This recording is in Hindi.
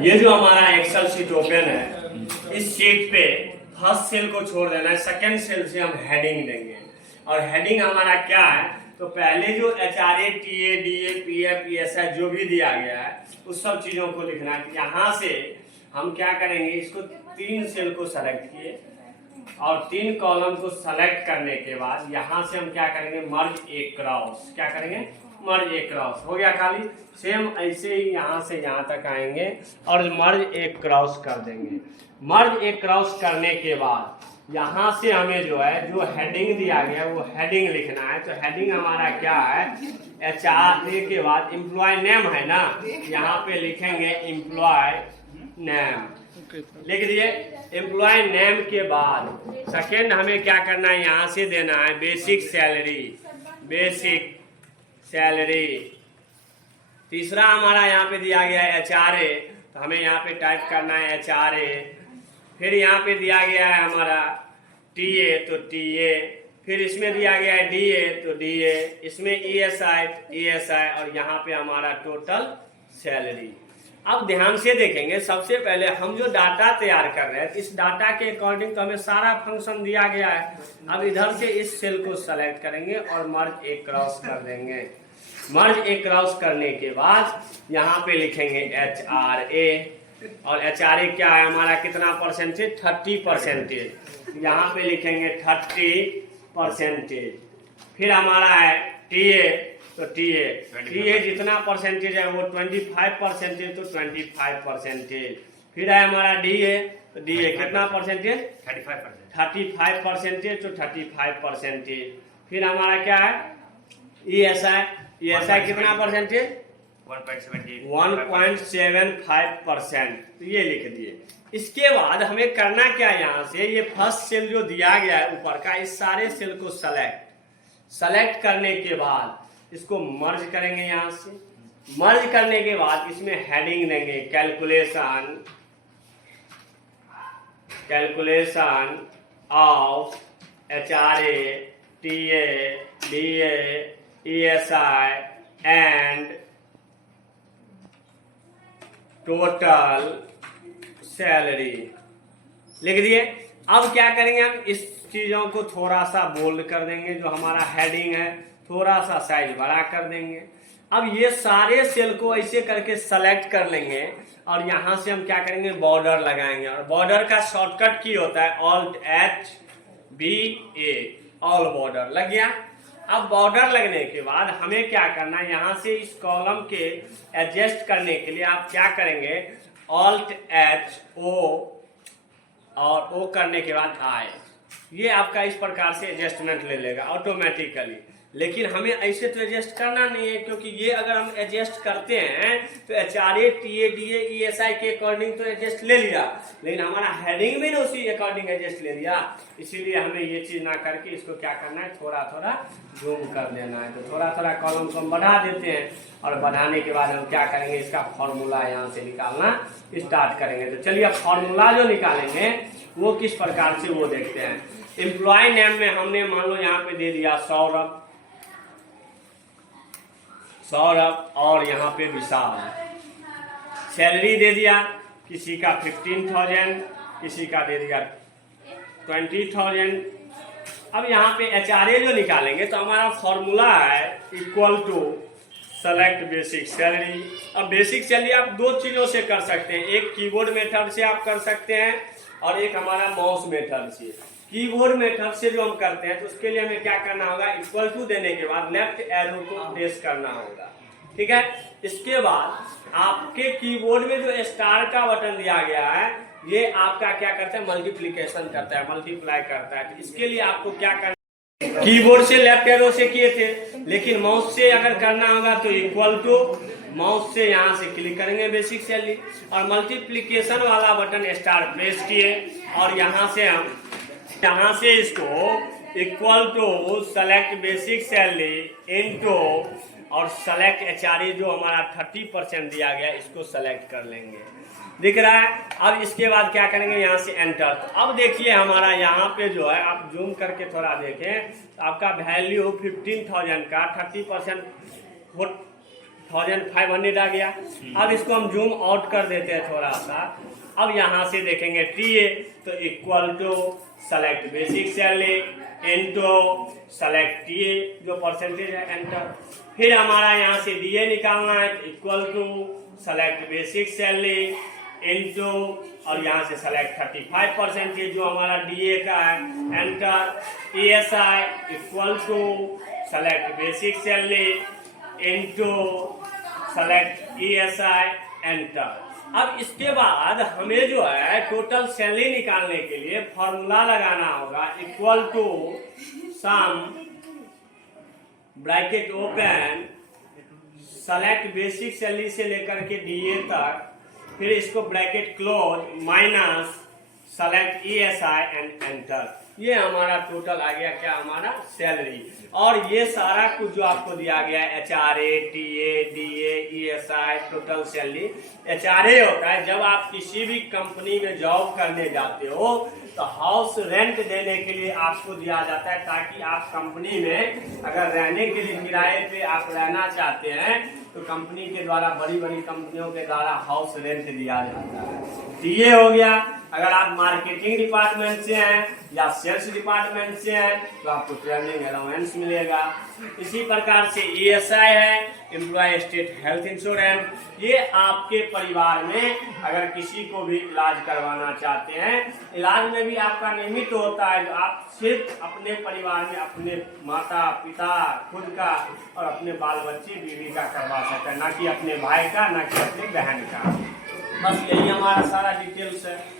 ये जो हमारा एक्सेल शीट ओपन है, इस शीट पे फर्स्ट सेल को छोड़ देना है, सेकंड सेल से हम हेडिंग देंगे। और हेडिंग हमारा क्या है, तो पहले जो HRA, TA, DA, PF, PSI जो भी दिया गया है उस सब चीजों को लिखना है। यहाँ से हम क्या करेंगे, इसको 3 सेल को सेलेक्ट किए और 3 कॉलम को सेलेक्ट करने के बाद यहाँ से हम क्या करेंगे, मर्ज ए क्रॉस। क्या करेंगे, मर्ज ए क्रॉस। हो गया खाली। सेम ऐसे ही यहाँ से यहाँ तक आएंगे और मर्ज ए क्रॉस कर देंगे। मर्ज ए क्रॉस करने के बाद यहाँ से हमें जो है, जो हेडिंग दिया गया वो हेडिंग लिखना है। तो हेडिंग हमारा क्या है, HRA के बाद एम्प्लॉय नेम है ना, यहाँ पे लिखेंगे एम्प्लॉय नेम। लिख दिए। एम्प्लॉय नेम के बाद सेकेंड हमें क्या करना है, यहाँ से देना है बेसिक सैलरी। Basic salary. तीसरा हमारा यहाँ पे दिया गया है HRA, तो हमें यहाँ पे टाइप करना है HRA। फिर यहाँ पे दिया गया है हमारा TA, तो TA। फिर इसमें दिया गया है DA, तो DA। इसमें ESI, ESI और यहाँ पे हमारा टोटल सैलरी। अब ध्यान से देखेंगे, सबसे पहले हम जो डाटा तैयार कर रहे हैं, इस डाटा के अकॉर्डिंग तो हमें सारा फंक्शन दिया गया है। अब इधर से इस सेल को सेलेक्ट करेंगे और मर्ज ए क्रॉस कर देंगे। मर्ज ए क्रॉस करने के बाद यहाँ पे लिखेंगे HRA। और HRA क्या है हमारा, कितना परसेंटेज, 30%। यहाँ पे लिखेंगे 30%। फिर हमारा है TA, तो TA जितना परसेंटेज है वो 25%, तो 25%। फिर है हमारा DA, तो DA कितना परसेंटेज, 35%, तो 35%। फिर हमारा क्या है ESI कितना परसेंटेज, 1.75%। तो ये लिख दिए। इसके बाद हमें करना क्या है, यहाँ से ये फर्स्ट सेल जो दिया गया है ऊपर का, इस सारे सेल को सेलेक्ट करने के बाद इसको मर्ज करेंगे। यहाँ से मर्ज करने के बाद इसमें हेडिंग देंगे calculation of HRA, TA, DA, ESI and total salary. लिख दिए। अब क्या करेंगे, हम इस चीजों को थोड़ा सा बोल्ड कर देंगे। जो हमारा हेडिंग है थोड़ा सा साइज बड़ा कर देंगे। अब ये सारे सेल को ऐसे करके सेलेक्ट कर लेंगे और यहां से हम क्या करेंगे, बॉर्डर लगाएंगे। और बॉर्डर का शॉर्टकट की होता है ALT-HBA, ऑल बॉर्डर। लग गया। अब बॉर्डर लगने के बाद हमें क्या करना है, यहाँ से इस कॉलम के एडजस्ट करने के लिए आप क्या करेंगे, Alt-H-O और O करने के बाद I। ये आपका इस प्रकार से एडजस्टमेंट ले लेगा ऑटोमेटिकली। लेकिन हमें ऐसे तो एडजस्ट करना नहीं है, क्योंकि ये अगर हम एडजस्ट करते हैं तो HRA, TA, DA, ESI के अकॉर्डिंग तो एडजस्ट ले लिया, लेकिन हमारा हेडिंग भी ना उसी अकॉर्डिंग एडजस्ट ले लिया। इसीलिए हमें ये चीज ना करके इसको क्या करना है, थोड़ा थोड़ा जूम कर देना है। तो थोड़ा थोड़ा कॉलम को हम बढ़ा देते हैं और बढ़ाने के बाद हम क्या करेंगे, इसका फॉर्मूला यहाँ से निकालना स्टार्ट करेंगे। तो चलिए अब फॉर्मूला जो निकालेंगे वो किस प्रकार से वो देखते हैं। एम्प्लॉय नेम में हमने मान लो यहाँ पे दे दिया सौरभ और यहाँ पे विशाल। सैलरी दे दिया, किसी का 15,000, किसी का दे दिया 20,000। अब यहाँ पे HRA जो निकालेंगे तो हमारा फॉर्मूला है equal to select basic salary. अब बेसिक सैलरी आप दो चीजों से कर सकते हैं, एक कीबोर्ड मेथड से आप कर सकते हैं और एक हमारा माउस मेथड से। कीबोर्ड मेथड से जो हम करते हैं तो उसके लिए हमें क्या करना होगा, इक्वल टू देने के बाद लेफ्ट एरो को प्रेस करना होगा। ठीक है। इसके बाद आपके कीबोर्ड में जो स्टार का बटन दिया गया है, ये आपका क्या करता है, मल्टीप्लीकेशन करता है, मल्टीप्लाई करता है। तो इसके लिए आपको क्या करना, कीबोर्ड से लेफ्ट एरो से किए थे, लेकिन माउस से अगर करना होगा तो इक्वल टू, माउस से यहाँ से क्लिक करेंगे बेसिक सैलरी और मल्टीप्लीकेशन वाला बटन स्टार प्रेस किए और यहाँ से इसको equal to select basic salary into और सेलेक्ट HRA जो हमारा 30% दिया गया, इसको सेलेक्ट कर लेंगे। दिख रहा है। अब इसके बाद क्या करेंगे, यहाँ से एंटर। तो अब देखिए हमारा यहाँ पे जो है, आप जूम करके थोड़ा देखें, तो आपका वैल्यू 15,000 का 30% 1500 आ गया। अब इसको हम जूम आउट कर देते हैं थोड़ा सा। अब यहाँ से देखेंगे TA तो equal to select basic salary into select TA जो परसेंटेज है, एंटर। फिर हमारा यहाँ से DA निकालना है, equal to select basic salary into और यहाँ से सेलेक्ट 35% जो हमारा DA का है, enter. ESI equal to select basic salary into select ESI, enter. अब इसके बाद हमें जो है टोटल सैलरी निकालने के लिए फॉर्मूला लगाना होगा, equal to sum bracket open select basic salary से लेकर के DA तक, फिर इसको bracket close minus select ESI and enter. ये हमारा टोटल आ गया क्या, हमारा सैलरी। और ये सारा कुछ जो आपको दिया गया है HRA, TA, DA, ESI, total salary. HRA होता है जब आप किसी भी कंपनी में जॉब करने जाते हो तो हाउस रेंट देने के लिए आपको दिया जाता है, ताकि आप कंपनी में अगर रहने के लिए किराए पे आप रहना चाहते हैं तो कंपनी के द्वारा, बड़ी बड़ी कंपनियों के द्वारा हाउस रेंट दिया जाता है। TA हो गया, अगर आप मार्केटिंग डिपार्टमेंट से हैं या सेल्स डिपार्टमेंट से हैं तो आपको ट्रेवलिंग अलाउंस मिलेगा। इसी प्रकार से ESI है, एम्प्लॉय स्टेट हेल्थ इंश्योरेंस। ये आपके परिवार में अगर किसी को भी इलाज करवाना चाहते हैं, इलाज में भी आपका नियमित होता है, जो आप सिर्फ अपने परिवार में अपने माता पिता खुद का और अपने बाल बच्चे बीवी का करवा सकते हैं, ना कि अपने भाई का, ना कि अपने बहन का। बस यही हमारा सारा डिटेल्स है।